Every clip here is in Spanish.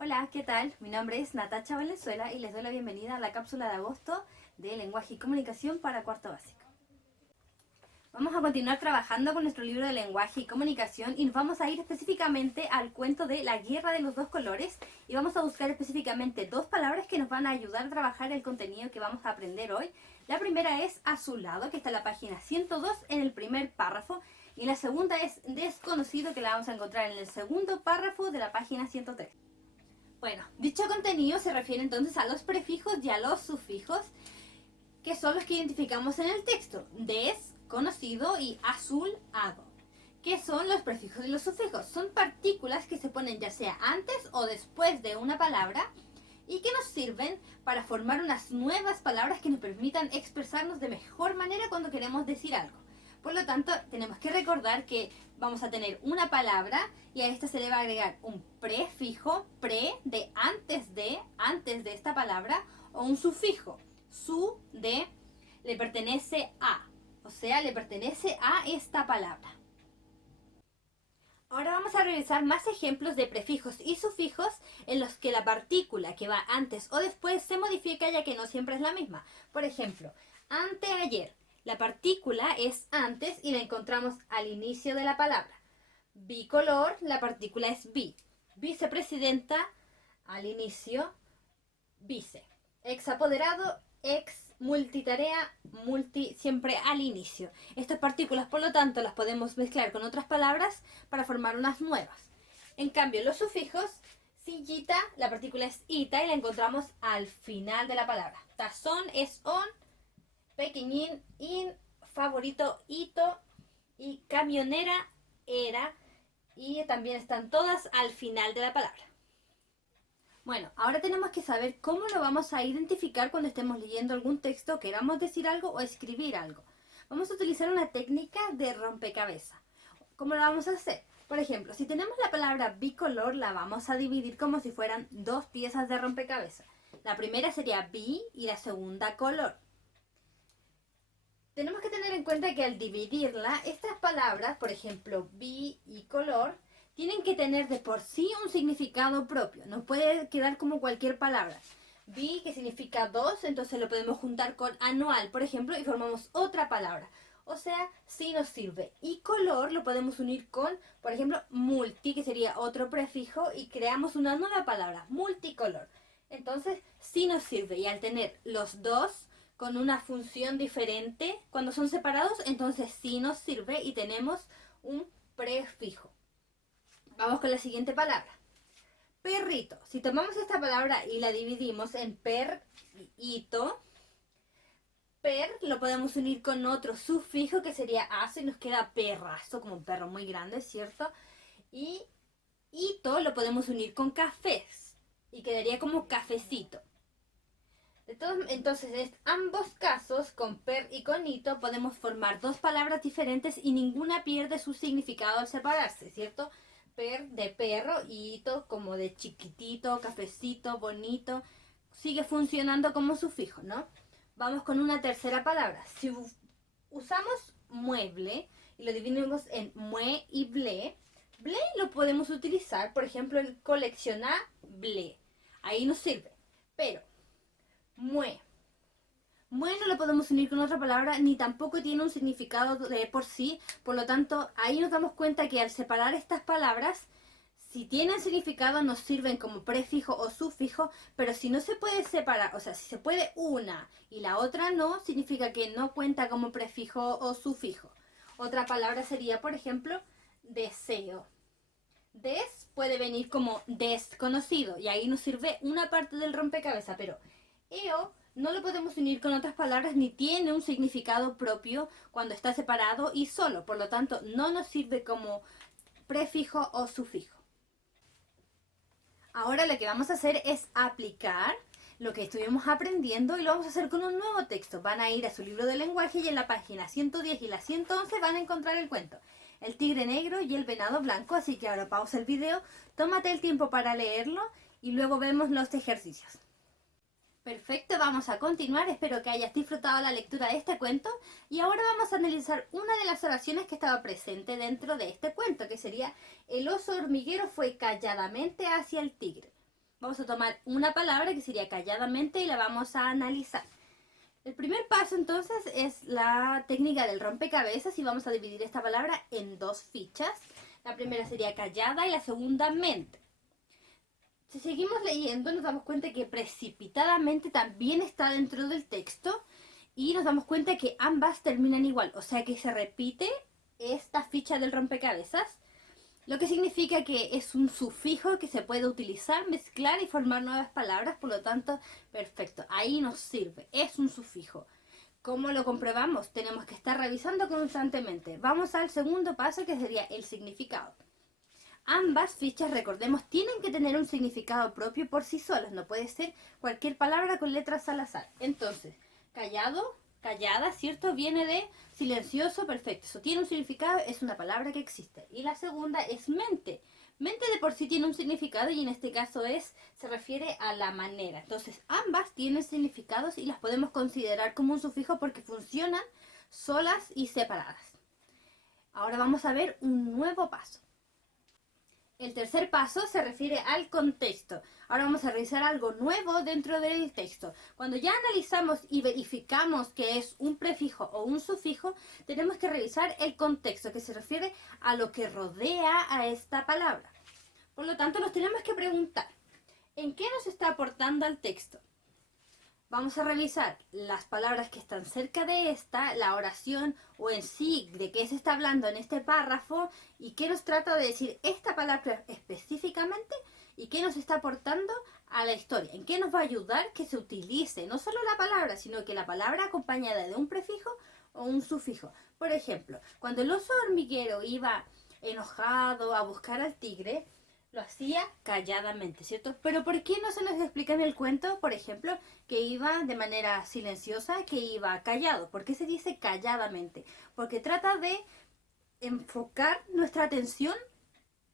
Hola, ¿qué tal? Mi nombre es Natacha Valenzuela y les doy la bienvenida a la cápsula de agosto de Lenguaje y Comunicación para cuarto básico. Vamos a continuar trabajando con nuestro libro de Lenguaje y Comunicación y nos vamos a ir específicamente al cuento de La Guerra de los Dos Colores y vamos a buscar específicamente dos palabras que nos van a ayudar a trabajar el contenido que vamos a aprender hoy. La primera es azulado, que está en la página 102 en el primer párrafo, y la segunda es desconocido, que la vamos a encontrar en el segundo párrafo de la página 103. Bueno, dicho contenido se refiere entonces a los prefijos y a los sufijos, que son los que identificamos en el texto: desconocido y azulado. ¿Qué son los prefijos y los sufijos? Son partículas que se ponen ya sea antes o después de una palabra y que nos sirven para formar unas nuevas palabras que nos permitan expresarnos de mejor manera cuando queremos decir algo. Por lo tanto, tenemos que recordar que vamos a tener una palabra y a esta se le va a agregar un prefijo, pre, de antes de esta palabra, o un sufijo, su, de, le pertenece a, o sea, le pertenece a esta palabra. Ahora vamos a revisar más ejemplos de prefijos y sufijos en los que la partícula que va antes o después se modifica, ya que no siempre es la misma. Por ejemplo, anteayer. La partícula es antes y la encontramos al inicio de la palabra. Bicolor, la partícula es bi. Vicepresidenta, al inicio, vice. Exapoderado, ex. Multitarea, multi, siempre al inicio. Estas partículas, por lo tanto, las podemos mezclar con otras palabras para formar unas nuevas. En cambio, los sufijos, sillita, la partícula es ita y la encontramos al final de la palabra. Tazón es on, pequeñín, in, favorito, hito, y camionera, era, y también están todas al final de la palabra. Bueno, ahora tenemos que saber cómo lo vamos a identificar cuando estemos leyendo algún texto, queramos decir algo o escribir algo. Vamos a utilizar una técnica de rompecabezas. ¿Cómo lo vamos a hacer? Por ejemplo, si tenemos la palabra bicolor, la vamos a dividir como si fueran dos piezas de rompecabezas. La primera sería bi y la segunda color. Tenemos que tener en cuenta que al dividirla, estas palabras, por ejemplo, bi y color, tienen que tener de por sí un significado propio. No puede quedar como cualquier palabra. Bi, que significa dos, entonces lo podemos juntar con anual, por ejemplo, y formamos otra palabra. O sea, sí nos sirve. Y color lo podemos unir con, por ejemplo, multi, que sería otro prefijo, y creamos una nueva palabra, multicolor. Entonces, sí nos sirve. Y al tener los dos con una función diferente, cuando son separados, entonces sí nos sirve y tenemos un prefijo. Vamos con la siguiente palabra. Perrito. Si tomamos esta palabra y la dividimos en per y ito, per lo podemos unir con otro sufijo que sería aso y nos queda perrazo, como un perro muy grande, ¿cierto? Y ito lo podemos unir con cafés y quedaría como cafecito. Entonces, en ambos casos, con per y con ito, podemos formar dos palabras diferentes y ninguna pierde su significado al separarse, ¿cierto? Per de perro y ito como de chiquitito, cafecito, bonito. Sigue funcionando como sufijo, ¿no? Vamos con una tercera palabra. Si usamos mueble y lo dividimos en mue y ble, ble lo podemos utilizar, por ejemplo, en coleccionable. Ahí nos sirve. Pero mue. Mue no lo podemos unir con otra palabra ni tampoco tiene un significado de por sí. Por lo tanto, ahí nos damos cuenta que al separar estas palabras, si tienen significado nos sirven como prefijo o sufijo, pero si no se puede separar, o sea, si se puede una y la otra no, significa que no cuenta como prefijo o sufijo. Otra palabra sería, por ejemplo, deseo. Des puede venir como desconocido y ahí nos sirve una parte del rompecabezas, pero eo no lo podemos unir con otras palabras ni tiene un significado propio cuando está separado y solo, por lo tanto no nos sirve como prefijo o sufijo. Ahora lo que vamos a hacer es aplicar lo que estuvimos aprendiendo y lo vamos a hacer con un nuevo texto. Van a ir a su libro de lenguaje y en la página 110 y la 111 van a encontrar el cuento El tigre negro y el venado blanco. Así que ahora pausa el video, tómate el tiempo para leerlo y luego vemos los ejercicios. Perfecto, vamos a continuar. Espero que hayas disfrutado la lectura de este cuento y ahora vamos a analizar una de las oraciones que estaba presente dentro de este cuento, que sería: el oso hormiguero fue calladamente hacia el tigre. Vamos a tomar una palabra que sería calladamente y la vamos a analizar. El primer paso entonces es la técnica del rompecabezas y vamos a dividir esta palabra en dos fichas. La primera sería callada y la segunda mente. Si seguimos leyendo nos damos cuenta que precipitadamente también está dentro del texto y nos damos cuenta que ambas terminan igual, o sea que se repite esta ficha del rompecabezas, lo que significa que es un sufijo que se puede utilizar, mezclar y formar nuevas palabras, por lo tanto, perfecto, ahí nos sirve, es un sufijo. ¿Cómo lo comprobamos? Tenemos que estar revisando constantemente. Vamos al segundo paso que sería el significado. Ambas fichas, recordemos, tienen que tener un significado propio por sí solas, no puede ser cualquier palabra con letras al azar. Entonces, callado, callada, ¿cierto? Viene de silencioso, perfecto. Eso tiene un significado, es una palabra que existe. Y la segunda es mente. Mente de por sí tiene un significado y en este caso se refiere a la manera. Entonces, ambas tienen significados y las podemos considerar como un sufijo porque funcionan solas y separadas. Ahora vamos a ver un nuevo paso. El tercer paso se refiere al contexto. Ahora vamos a revisar algo nuevo dentro del texto. Cuando ya analizamos y verificamos que es un prefijo o un sufijo, tenemos que revisar el contexto, que se refiere a lo que rodea a esta palabra. Por lo tanto, nos tenemos que preguntar, ¿en qué nos está aportando al texto? Vamos a revisar las palabras que están cerca de esta, la oración o en sí de qué se está hablando en este párrafo y qué nos trata de decir esta palabra específicamente y qué nos está aportando a la historia, en qué nos va a ayudar que se utilice no solo la palabra, sino que la palabra acompañada de un prefijo o un sufijo. Por ejemplo, cuando el oso hormiguero iba enojado a buscar al tigre, lo hacía calladamente, ¿cierto? Pero ¿por qué no se nos explica en el cuento, por ejemplo, que iba de manera silenciosa, que iba callado? ¿Por qué se dice calladamente? Porque trata de enfocar nuestra atención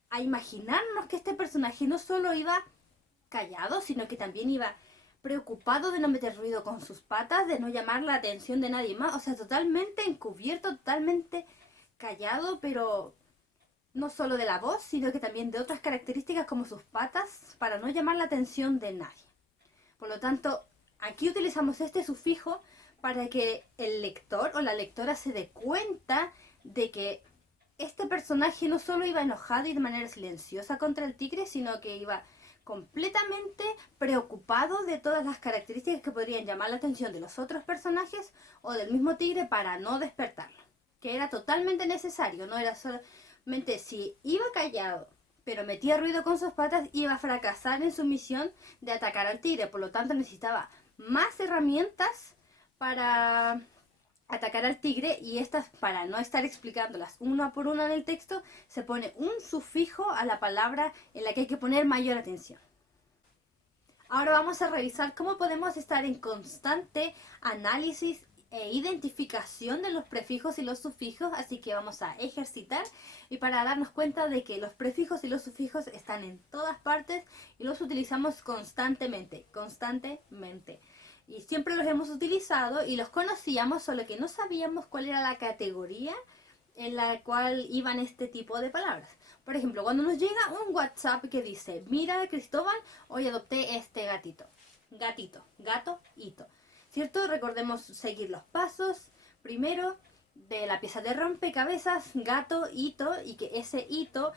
a imaginarnos que este personaje no solo iba callado, sino que también iba preocupado de no meter ruido con sus patas, de no llamar la atención de nadie más, o sea, totalmente encubierto, totalmente callado, pero no solo de la voz, sino que también de otras características como sus patas, para no llamar la atención de nadie. Por lo tanto, aquí utilizamos este sufijo para que el lector o la lectora se dé cuenta de que este personaje no solo iba enojado y de manera silenciosa contra el tigre, sino que iba completamente preocupado de todas las características que podrían llamar la atención de los otros personajes o del mismo tigre para no despertarlo. Que era totalmente necesario, no era solamente si iba callado pero metía ruido con sus patas, iba a fracasar en su misión de atacar al tigre. Por lo tanto, necesitaba más herramientas para atacar al tigre y estas, para no estar explicándolas una por una en el texto, se pone un sufijo a la palabra en la que hay que poner mayor atención. Ahora vamos a revisar cómo podemos estar en constante análisis e identificación de los prefijos y los sufijos, así que vamos a ejercitar y para darnos cuenta de que los prefijos y los sufijos están en todas partes y los utilizamos constantemente. Y siempre los hemos utilizado y los conocíamos, solo que no sabíamos cuál era la categoría en la cual iban este tipo de palabras. Por ejemplo, cuando nos llega un WhatsApp que dice, mira Cristóbal, hoy adopté este gatito. Gatito, gato, hito. ¿Cierto? Recordemos seguir los pasos. Primero, de la pieza de rompecabezas, gato, hito, y que ese hito,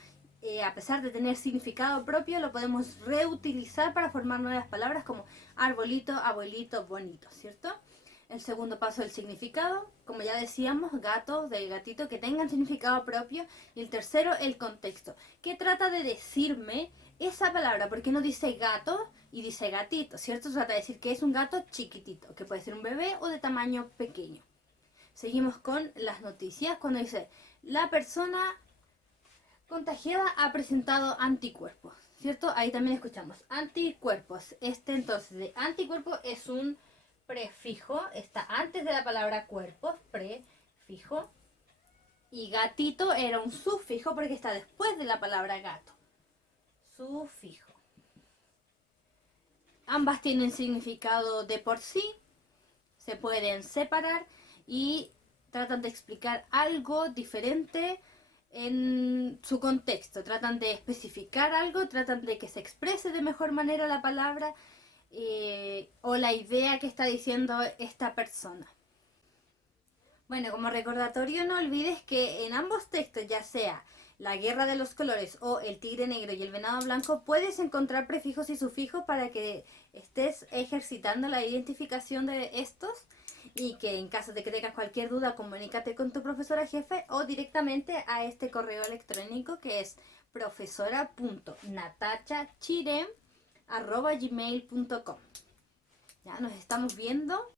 a pesar de tener significado propio, lo podemos reutilizar para formar nuevas palabras como arbolito, abuelito, bonito, ¿cierto? El segundo paso, el significado, como ya decíamos, gato, de gatito, que tengan significado propio. Y el tercero, el contexto. ¿Qué trata de decirme esa palabra? ¿Por qué no dice gato y dice gatito? ¿Cierto? Trata de decir que es un gato chiquitito, que puede ser un bebé o de tamaño pequeño. Seguimos con las noticias. Cuando dice, la persona contagiada ha presentado anticuerpos, ¿cierto? Ahí también escuchamos anticuerpos. Este entonces de anticuerpo es un prefijo, está antes de la palabra cuerpos, prefijo. Y gatito era un sufijo porque está después de la palabra gato. Sufijo. Ambas tienen significado de por sí, se pueden separar y tratan de explicar algo diferente en su contexto, tratan de especificar algo, tratan de que se exprese de mejor manera la palabra o la idea que está diciendo esta persona. Bueno, como recordatorio no olvides que en ambos textos, ya sea La Guerra de los Colores o El Tigre Negro y el Venado Blanco, puedes encontrar prefijos y sufijos para que estés ejercitando la identificación de estos y que en caso de que tengas cualquier duda, comunícate con tu profesora jefe o directamente a este correo electrónico que es profesora.natachachirem@gmail.com. Ya nos estamos viendo.